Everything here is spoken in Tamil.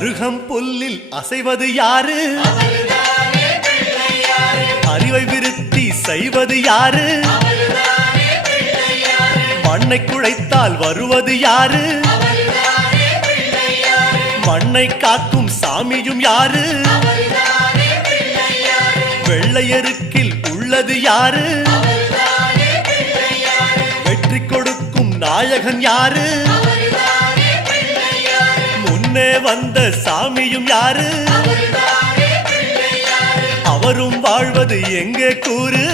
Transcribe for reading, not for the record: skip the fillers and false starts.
அருகம் புல்லில் அசைவது யாரு? அறிவை விருத்தி செய்வது யாரு? மண்ணை குழைத்தால் வருவது யாரு? மண்ணை காக்கும் சாமியும் யாரு? வெள்ளையருக்கில் உள்ளது யாரு? வெற்றி கொடுக்கும் நாயகன் யாரு? முன்னே வந்த சாமியும் யாரு? அவரும் வாழ்வது எங்கே கூறு?